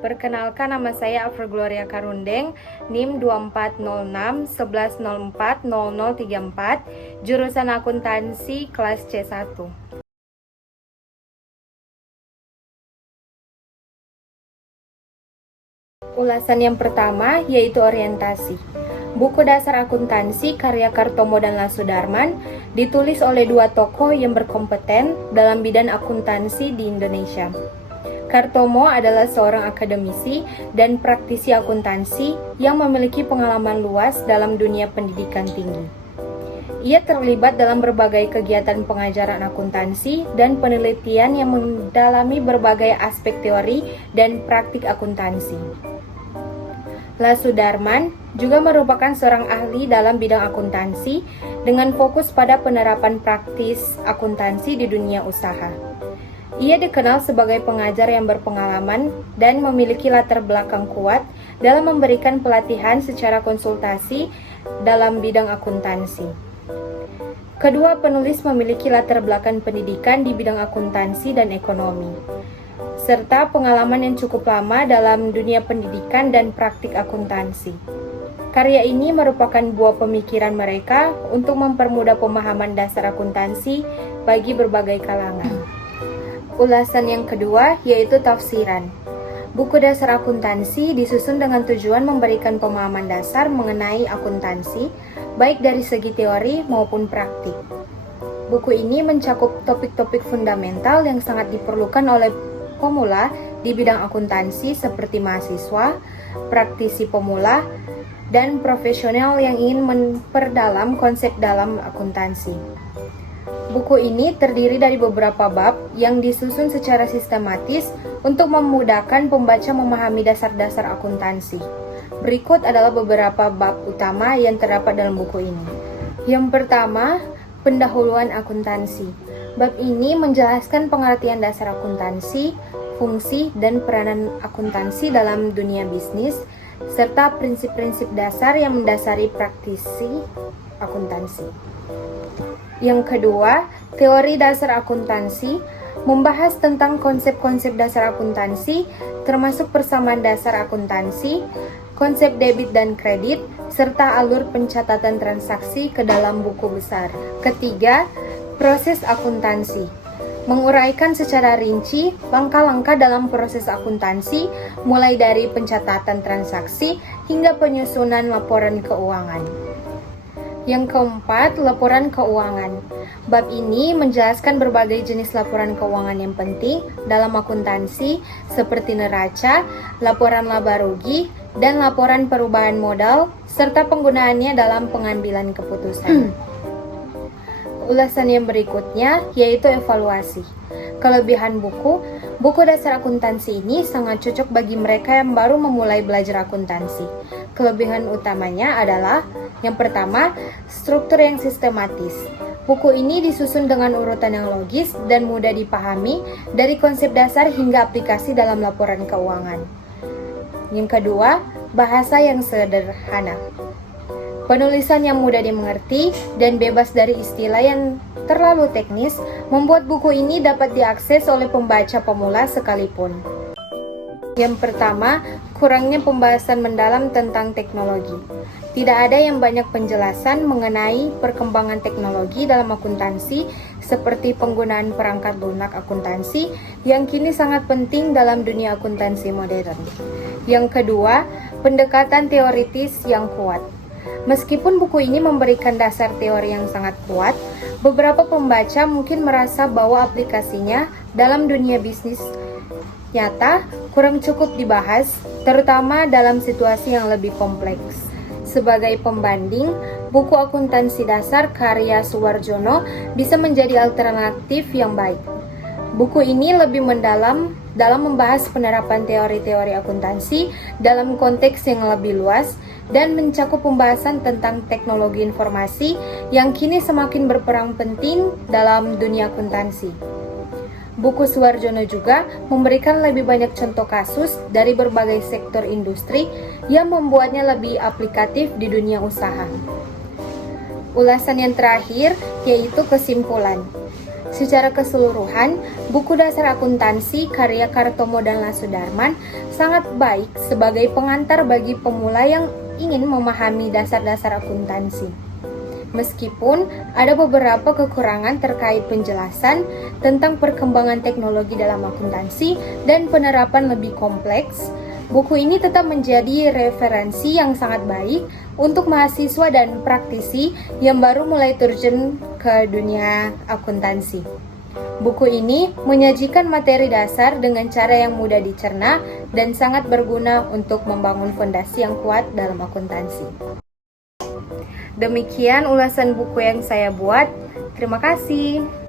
Perkenalkan, nama saya Afra Gloria Karundeng, NIM 2406 1104 0034, jurusan akuntansi kelas C1. Ulasan yang pertama yaitu orientasi. Buku dasar akuntansi karya Kartomo dan Lasudarman ditulis oleh dua tokoh yang berkompeten dalam bidang akuntansi di Indonesia. Kartomo adalah seorang akademisi dan praktisi akuntansi yang memiliki pengalaman luas dalam dunia pendidikan tinggi. Ia terlibat dalam berbagai kegiatan pengajaran akuntansi dan penelitian yang mendalami berbagai aspek teori dan praktik akuntansi. Lasudarman juga merupakan seorang ahli dalam bidang akuntansi dengan fokus pada penerapan praktis akuntansi di dunia usaha. Ia dikenal sebagai pengajar yang berpengalaman dan memiliki latar belakang kuat dalam memberikan pelatihan secara konsultasi dalam bidang akuntansi. Kedua penulis memiliki latar belakang pendidikan di bidang akuntansi dan ekonomi, serta pengalaman yang cukup lama dalam dunia pendidikan dan praktik akuntansi. Karya ini merupakan buah pemikiran mereka untuk mempermudah pemahaman dasar akuntansi bagi berbagai kalangan. Ulasan yang kedua yaitu tafsiran. Buku dasar akuntansi disusun dengan tujuan memberikan pemahaman dasar mengenai akuntansi, baik dari segi teori maupun praktik. Buku ini mencakup topik-topik fundamental yang sangat diperlukan oleh pemula di bidang akuntansi seperti mahasiswa, praktisi pemula, dan profesional yang ingin memperdalam konsep dalam akuntansi. Buku ini terdiri dari beberapa bab yang disusun secara sistematis untuk memudahkan pembaca memahami dasar-dasar akuntansi. Berikut adalah beberapa bab utama yang terdapat dalam buku ini. Yang pertama, pendahuluan akuntansi. Bab ini menjelaskan pengertian dasar akuntansi, fungsi dan peranan akuntansi dalam dunia bisnis, serta prinsip-prinsip dasar yang mendasari praktisi akuntansi. Yang kedua, teori dasar akuntansi membahas tentang konsep-konsep dasar akuntansi, termasuk persamaan dasar akuntansi, konsep debit dan kredit, serta alur pencatatan transaksi ke dalam buku besar. Ketiga, proses akuntansi. Menguraikan secara rinci langkah-langkah dalam proses akuntansi, mulai dari pencatatan transaksi hingga penyusunan laporan keuangan. Yang keempat, laporan keuangan. Bab ini menjelaskan berbagai jenis laporan keuangan yang penting dalam akuntansi seperti neraca, laporan laba rugi, dan laporan perubahan modal, serta penggunaannya dalam pengambilan keputusan. Ulasan yang berikutnya yaitu evaluasi. Kelebihan buku dasar akuntansi ini sangat cocok bagi mereka yang baru memulai belajar akuntansi. Kelebihan utamanya adalah yang pertama, struktur yang sistematis. Buku ini disusun dengan urutan yang logis dan mudah dipahami dari konsep dasar hingga aplikasi dalam laporan keuangan. Yang kedua, bahasa yang sederhana. Penulisan yang mudah dimengerti dan bebas dari istilah yang terlalu teknis membuat buku ini dapat diakses oleh pembaca pemula sekalipun. Yang pertama, kurangnya pembahasan mendalam tentang teknologi. Tidak ada yang banyak penjelasan mengenai perkembangan teknologi dalam akuntansi seperti penggunaan perangkat lunak akuntansi yang kini sangat penting dalam dunia akuntansi modern. Yang kedua, pendekatan teoritis yang kuat. Meskipun buku ini memberikan dasar teori yang sangat kuat, beberapa pembaca mungkin merasa bahwa aplikasinya dalam dunia bisnis nyata kurang cukup dibahas, terutama dalam situasi yang lebih kompleks. Sebagai pembanding, buku akuntansi dasar karya Suwarjono bisa menjadi alternatif yang baik. Buku ini lebih mendalam dalam membahas penerapan teori-teori akuntansi dalam konteks yang lebih luas dan mencakup pembahasan tentang teknologi informasi yang kini semakin berperan penting dalam dunia akuntansi. Buku Suwarjono juga memberikan lebih banyak contoh kasus dari berbagai sektor industri yang membuatnya lebih aplikatif di dunia usaha. Ulasan yang terakhir yaitu kesimpulan. Secara keseluruhan, buku dasar akuntansi karya Kartomo dan Lasudarman sangat baik sebagai pengantar bagi pemula yang ingin memahami dasar-dasar akuntansi. Meskipun ada beberapa kekurangan terkait penjelasan tentang perkembangan teknologi dalam akuntansi dan penerapan lebih kompleks, buku ini tetap menjadi referensi yang sangat baik untuk mahasiswa dan praktisi yang baru mulai terjun ke dunia akuntansi. Buku ini menyajikan materi dasar dengan cara yang mudah dicerna dan sangat berguna untuk membangun fondasi yang kuat dalam akuntansi. Demikian ulasan buku yang saya buat. Terima kasih.